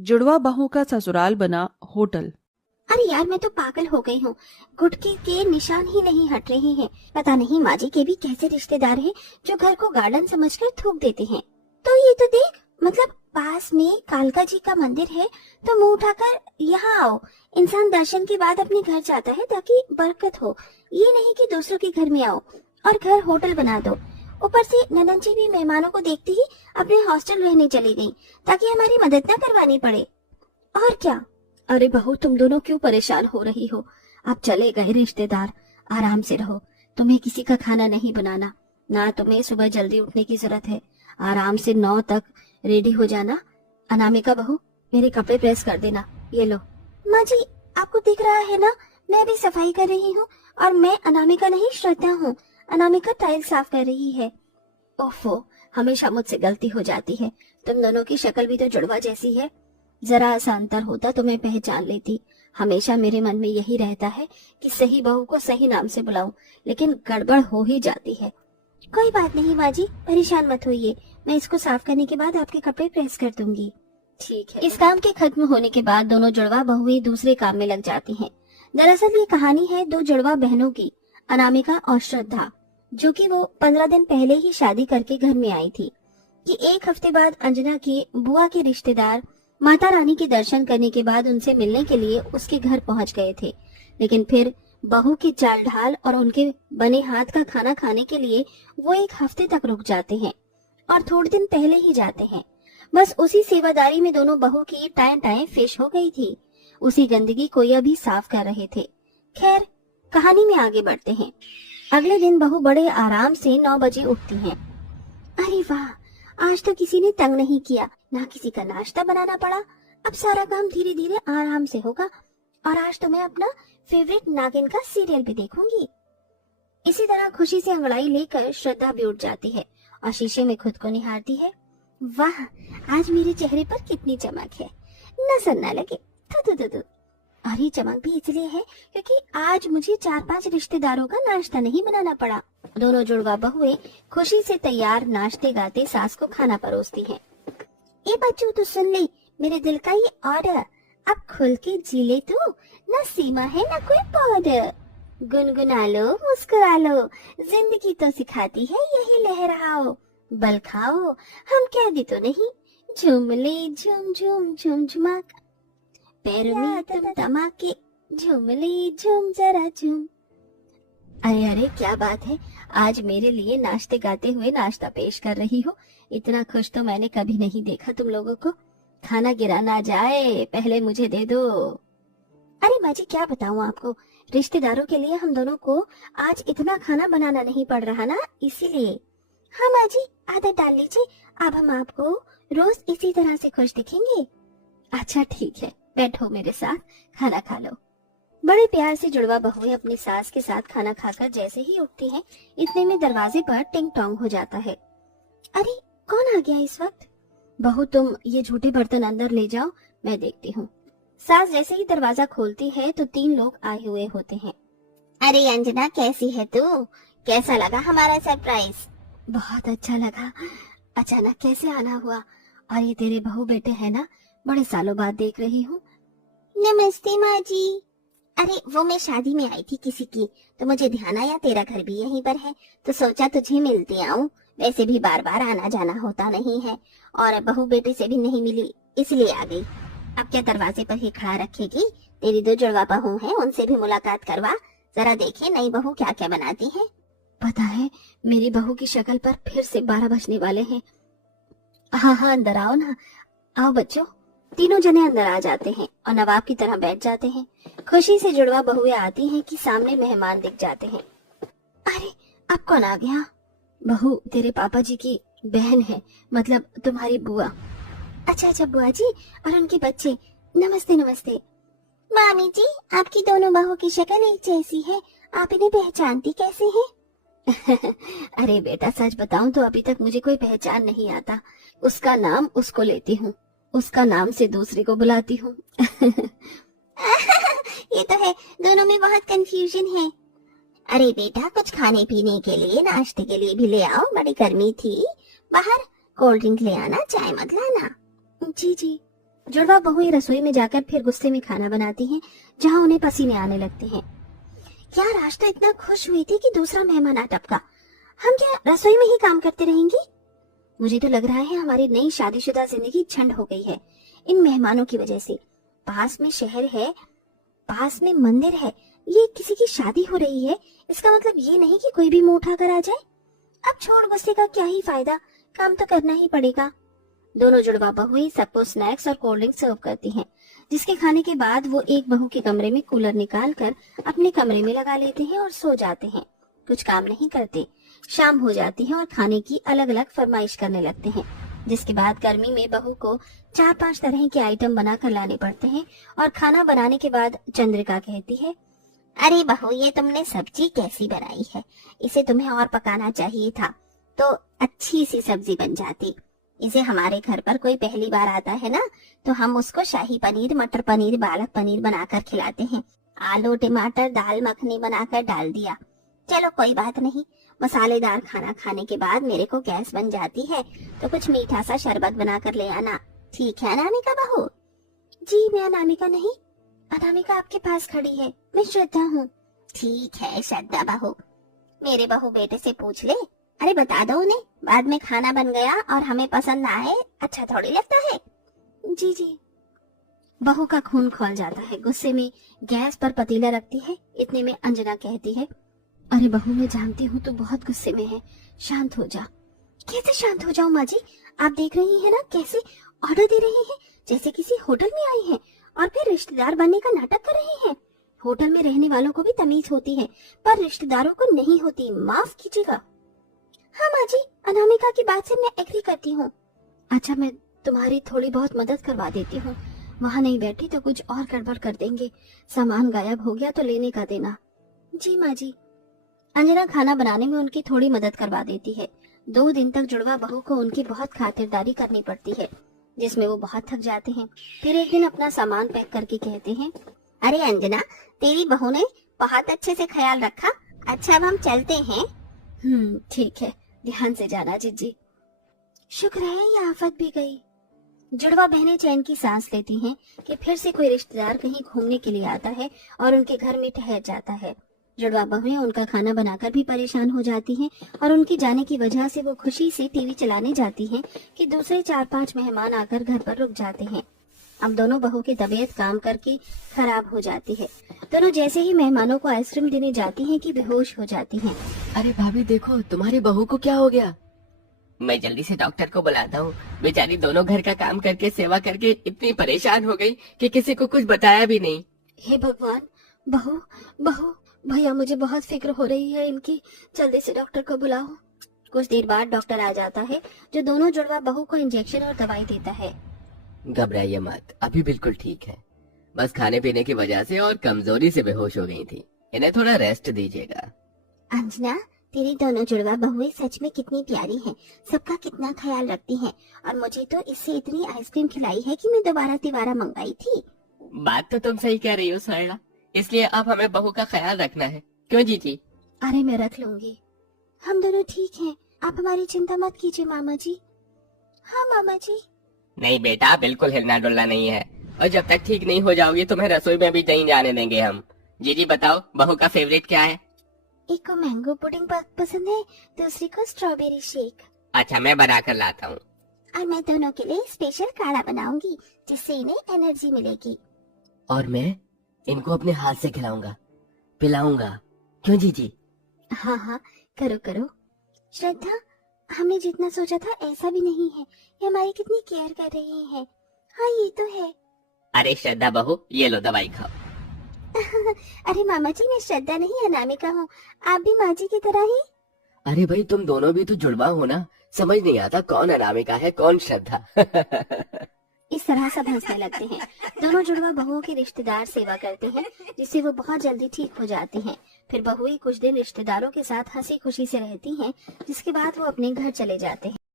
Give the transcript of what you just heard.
जुड़वा बहू का ससुराल बना होटल। अरे यार, मैं तो पागल हो गई हूँ। गुटके के निशान ही नहीं हट रहे हैं। पता नहीं माँ जी के भी कैसे रिश्तेदार हैं जो घर को गार्डन समझकर थूक देते हैं। तो ये तो देख, मतलब पास में कालका जी का मंदिर है तो मुंह उठाकर यहाँ आओ। इंसान दर्शन के बाद अपने घर जाता है ताकि बरकत हो, ये नहीं कि दूसरों के घर में आओ और घर होटल बना दो। ऊपर से नंदन जी भी मेहमानों को देखते ही अपने हॉस्टल रहने चली गई ताकि हमारी मदद न करवानी पड़े। और क्या। अरे बहू, तुम दोनों क्यों परेशान हो रही हो? अब चले गए रिश्तेदार, आराम से रहो। तुम्हें किसी का खाना नहीं बनाना, ना तुम्हें सुबह जल्दी उठने की जरूरत है। आराम से 9 तक रेडी हो जाना। अनामिका बहू, मेरे कपड़े प्रेस कर देना। ये लो। माँ जी, आपको दिख रहा है ना, मैं भी सफाई कर रही हूँ। और मैं अनामिका नहीं, श्रद्धा हूँ। अनामिका टाइल साफ कर रही है। ओफो, हमेशा मुझसे गलती हो जाती है। तुम दोनों की शक्ल भी तो जुड़वा जैसी है। जरा सा अंतर होता तो मैं पहचान लेती। हमेशा मेरे मन में यही रहता है कि सही बहू को सही नाम से बुलाऊं, लेकिन गड़बड़ हो ही जाती है। कोई बात नहीं माँ जी, परेशान मत होइए। मैं इसको साफ करने के बाद आपके कपड़े प्रेस कर दूंगी। ठीक है। इस काम के खत्म होने के बाद दोनों जुड़वा बहुएं दूसरे काम में लग जाती हैं। दरअसल ये कहानी है 2 जुड़वा बहनों की, अनामिका और श्रद्धा, जो कि वो 15 दिन पहले ही शादी करके घर में आई थी कि 1 हफ्ते बाद अंजना की बुआ के रिश्तेदार माता रानी के दर्शन करने के बाद उनसे मिलने के लिए उसके घर पहुंच गए थे। लेकिन फिर बहू की चाल ढाल और उनके बने हाथ का खाना खाने के लिए वो 1 हफ्ते तक रुक जाते हैं और थोड़े दिन पहले ही जाते हैं। बस उसी सेवादारी में दोनों बहू की टाइम टाइम फिश हो गई थी। उसी गंदगी को ये अभी साफ कर रहे थे। खैर, कहानी में आगे बढ़ते हैं। अगले दिन बहू बड़े आराम से 9 बजे उठती हैं। अरे वाह, आज तो किसी ने तंग नहीं किया, ना किसी का नाश्ता बनाना पड़ा। अब सारा काम धीरे धीरे आराम से होगा। और आज तो मैं अपना फेवरेट नागिन का सीरियल भी देखूंगी। इसी तरह खुशी से अंगड़ाई लेकर श्रद्धा भी उठ जाती है और शीशे में खुद को निहारती है। वाह, आज मेरे चेहरे पर कितनी चमक है, नजर न लगे। थू थू थू। और ये चमक भी इसलिए है क्योंकि आज मुझे 4-5 रिश्तेदारों का नाश्ता नहीं बनाना पड़ा। दोनों जुड़वा बहुएं खुशी से तैयार नाश्ते गाते सास को खाना परोसती हैं। ए बच्चों, तो सुन ले मेरे दिल का ये ऑर्डर। अब खुल के जी ले तू, न सीमा है न कोई बॉर्डर। गुनगुना लो, मुस्कुरा लो, जिंदगी तो सिखाती है यही लहराओ। बल खाओ, हम कहते तो नहीं, झूम ले झूम झूम झूम झुमाक, पैरों में तुम धमाके, झूम ले झूम जरा झूम। अरे अरे, क्या बात है, आज मेरे लिए नाश्ते गाते हुए नाश्ता पेश कर रही हो। इतना खुश तो मैंने कभी नहीं देखा तुम लोगों को। खाना गिरा ना जाए, पहले मुझे दे दो। अरे माँ जी, क्या बताऊँ आपको, रिश्तेदारों के लिए हम दोनों को आज इतना खाना बनाना नहीं पड़ रहा ना, इसीलिए। हाँ माँ जी, आदत डाल लीजिए, अब हम आपको रोज इसी तरह से खुश दिखेंगे। अच्छा ठीक है, बैठो मेरे साथ, खाना खा लो। बड़े प्यार से जुड़वा बहुएं अपनी सास के साथ खाना खाकर जैसे ही उठती हैं, इतने में दरवाजे पर टिंग टोंग हो जाता है। अरे, कौन आ गया इस वक्त? बहू, तुम ये झूठे बर्तन अंदर ले जाओ, मैं देखती हूँ। सास जैसे ही दरवाजा खोलती है तो 3 लोग आए हुए होते हैं। अरे अंजना, कैसी है तू? कैसा लगा हमारा सरप्राइज? बहुत अच्छा लगा। अचानक कैसे आना हुआ? और ये तेरे बहू बेटे है ना, बड़े सालों बाद देख रही हूँ। नमस्ते माँ जी। अरे वो मैं शादी में आई थी किसी की, तो मुझे ध्यान आया तेरा घर भी यहीं पर है, तो सोचा तुझे मिलती आऊं। वैसे भी बार बार आना जाना होता नहीं है और बहू बेटे से भी नहीं मिली, इसलिए आ गई। अब क्या दरवाजे पर ही खड़ा रखेगी? तेरी 2 जुड़वा बहू हैं, उनसे भी मुलाकात करवा, जरा देखे नई बहू क्या क्या बनाती है। पता है, मेरी बहू की शक्ल पर फिर से 12 बजने वाले हैं। हाँ हाँ, अंदर आओ ना। आओ बच्चों। तीनों जने अंदर आ जाते हैं और नवाब की तरह बैठ जाते हैं। खुशी से जुड़वा बहुएं आती हैं कि सामने मेहमान दिख जाते हैं। अरे, अब कौन आ गया? बहू, तेरे पापा जी की बहन है, मतलब तुम्हारी बुआ। अच्छा अच्छा, बुआ जी और उनके बच्चे, नमस्ते नमस्ते। मामी जी, आपकी दोनों बहू की शक्ल एक जैसी है, आप इन्हें पहचानती कैसे हैं? अरे बेटा, सच बताऊं तो अभी तक मुझे कोई पहचान नहीं आता। उसका नाम उसको लेती हूँ, उसका नाम से दूसरे को बुलाती हूँ। ये तो है, दोनों में बहुत कंफ्यूजन है। अरे बेटा, कुछ खाने पीने के लिए, नाश्ते के लिए भी ले आओ, बड़ी गर्मी थी। बाहर कोल्ड ड्रिंक ले आना, चाय मत लाना। जी जी। जुड़वा बहुएं रसोई में जाकर फिर गुस्से में खाना बनाती हैं, जहां उन्हें पसीने आने लगते हैं। यार आज तो इतना खुश हुई थी कि दूसरा मेहमान आ टपका। हम क्या रसोई में ही काम करते रहेंगे? मुझे तो लग रहा है हमारी नई शादीशुदा जिंदगी झंड हो गई है इन मेहमानों की वजह से। पास में शहर है, पास में मंदिर है, ये किसी की शादी हो रही है, इसका मतलब ये नहीं कि कोई भी मुंह उठाकर आ जाए। अब छोड़ गुस्से का क्या ही फायदा, काम तो करना ही पड़ेगा। दोनों जुड़वा बहुएं सबको स्नैक्स और कोल्ड ड्रिंक सर्व करती हैं, जिसके खाने के बाद वो एक बहू के कमरे में कूलर निकाल कर अपने कमरे में लगा लेते हैं और सो जाते हैं। कुछ काम नहीं करते। शाम हो जाती है और खाने की अलग अलग फरमाइश करने लगते हैं, जिसके बाद गर्मी में बहू को 4-5 तरह के आइटम बना कर लाने पड़ते हैं। और खाना बनाने के बाद चंद्रिका कहती है, अरे बहू ये तुमने सब्जी कैसी बनाई है, इसे तुम्हें और पकाना चाहिए था तो अच्छी सी सब्जी बन जाती। इसे हमारे घर पर कोई पहली बार आता है ना, तो हम उसको शाही पनीर, मटर पनीर, पालक पनीर बनाकर खिलाते हैं। आलू टमाटर दाल मखनी बनाकर डाल दिया। चलो कोई बात नहीं, मसालेदार खाना खाने के बाद मेरे को गैस बन जाती है तो कुछ मीठा सा शरबत बनाकर ले आना, ठीक है अनामिका बहू? जी मैं अनामिका नहीं, अनामिका आपके पास खड़ी है, मैं श्रद्धा हूँ। ठीक है श्रद्धा बहू, मेरे बहू बेटे से पूछ ले। अरे बता दो उन्हें, बाद में खाना बन गया और हमें पसंद ना आए अच्छा थोड़ी लगता है। जी जी। बहू का खून खौल जाता है, गुस्से में गैस पर पतीला रखती है। इतने में अंजना कहती है, अरे बहू मैं जानती हूँ तो बहुत गुस्से में है, शांत हो जा। कैसे शांत हो जाऊं माँ जी? आप देख रही हैं ना कैसे ऑर्डर दे रही हैं, जैसे किसी होटल में आई हैं और फिर रिश्तेदार बनने का नाटक कर रही हैं। होटल में रहने वालों को भी तमीज होती है पर रिश्तेदारों को नहीं होती, माफ कीजिएगा। हाँ माँ जी, अनामिका की बात से मैं एग्री करती हूँ। अच्छा मैं तुम्हारी थोड़ी बहुत मदद करवा देती हूँ, वहाँ नहीं बैठी तो कुछ और गड़बड़ कर देंगे। सामान गायब हो गया तो लेने का देना। जी माँ जी। अंजना खाना बनाने में उनकी थोड़ी मदद करवा देती है। 2 दिन तक जुड़वा बहू को उनकी बहुत खातिरदारी करनी पड़ती है, जिसमें वो बहुत थक जाते हैं। फिर एक दिन अपना सामान पैक करके कहते हैं, अरे अंजना तेरी बहू ने बहुत अच्छे से ख्याल रखा, अच्छा अब हम चलते हैं। ठीक है, ध्यान से जाना जीजी। शुक्र है ये आफत भी गई। जुड़वा बहनें चैन की सांस लेती हैं कि फिर से कोई रिश्तेदार कहीं घूमने के लिए आता है और उनके घर में ठहर जाता है। जुड़वा बहुएं उनका खाना बनाकर भी परेशान हो जाती हैं और उनके जाने की वजह से वो खुशी से टीवी चलाने जाती हैं कि दूसरे 4-5 मेहमान आकर घर पर रुक जाते हैं। अब दोनों बहू की तबीयत काम करके खराब हो जाती है। दोनों जैसे ही मेहमानों को आइसक्रीम देने जाती हैं कि बेहोश हो जाती हैं। अरे भाभी देखो तुम्हारी बहू को क्या हो गया। मैं जल्दी से डॉक्टर को बुलाता हूँ। बेचारी दोनों घर का काम करके सेवा करके इतनी परेशान हो गई कि किसी को कुछ बताया भी नहीं। हे भगवान, बहू बहू भैया मुझे बहुत फिक्र हो रही है इनकी, जल्दी से डॉक्टर को बुलाओ। कुछ देर बाद डॉक्टर आ जाता है जो दोनों जुड़वा बहू को इंजेक्शन और दवाई देता है। घबराइए मत, अभी बिल्कुल ठीक है, बस खाने पीने की वजह से और कमजोरी से बेहोश हो गई थी, इन्हें थोड़ा रेस्ट दीजिएगा। अंजना तेरी दोनों जुड़वा बहुएं सच में कितनी प्यारी हैं, सबका कितना ख्याल रखती हैं और मुझे तो इससे इतनी आइसक्रीम खिलाई है कि मैं दोबारा मंगाई थी। बात तो तुम सही कह रही हो सरला, इसलिए अब हमें बहू का ख्याल रखना है, क्यों जीजी? अरे मैं रख लूंगी, हम दोनों ठीक हैं, आप हमारी चिंता मत कीजिए मामा जी। हाँ मामा जी। नहीं बेटा, बिल्कुल हिलना डुलना नहीं है, और जब तक ठीक नहीं हो जाओगी तुम्हें रसोई में भी नहीं जाने देंगे हम। जीजी बताओ बहू का फेवरेट क्या है? एक को मैंगो पुडिंग पसंद है, दूसरी को स्ट्रॉबेरी शेक। अच्छा मैं बना कर लाता हूँ। और मैं दोनों के लिए स्पेशल काढ़ा बनाऊंगी जिससे इन्हें एनर्जी मिलेगी। और मैं इनको अपने हाथ से खिलाऊंगा, पिलाऊंगा, क्यों जीजी? हाँ हाँ करो करो। श्रद्धा हमने जितना सोचा था ऐसा भी नहीं है, ये हमारी कितनी केयर कर रही है। हाँ ये तो है। अरे श्रद्धा बहू ये लो दवाई खाओ। अरे मामा जी मैं श्रद्धा नहीं अनामिका हूँ, आप भी माँ जी की तरह ही। अरे भाई तुम दोनों भी तो जुड़वा हो ना, समझ नहीं आता कौन अनामिका है कौन श्रद्धा। इस तरह सब हंसने लगते हैं। दोनों जुड़वा बहुओं के रिश्तेदार सेवा करते हैं जिससे वो बहुत जल्दी ठीक हो जाती हैं। फिर बहुएं कुछ दिन रिश्तेदारों के साथ हंसी खुशी से रहती हैं, जिसके बाद वो अपने घर चले जाते हैं।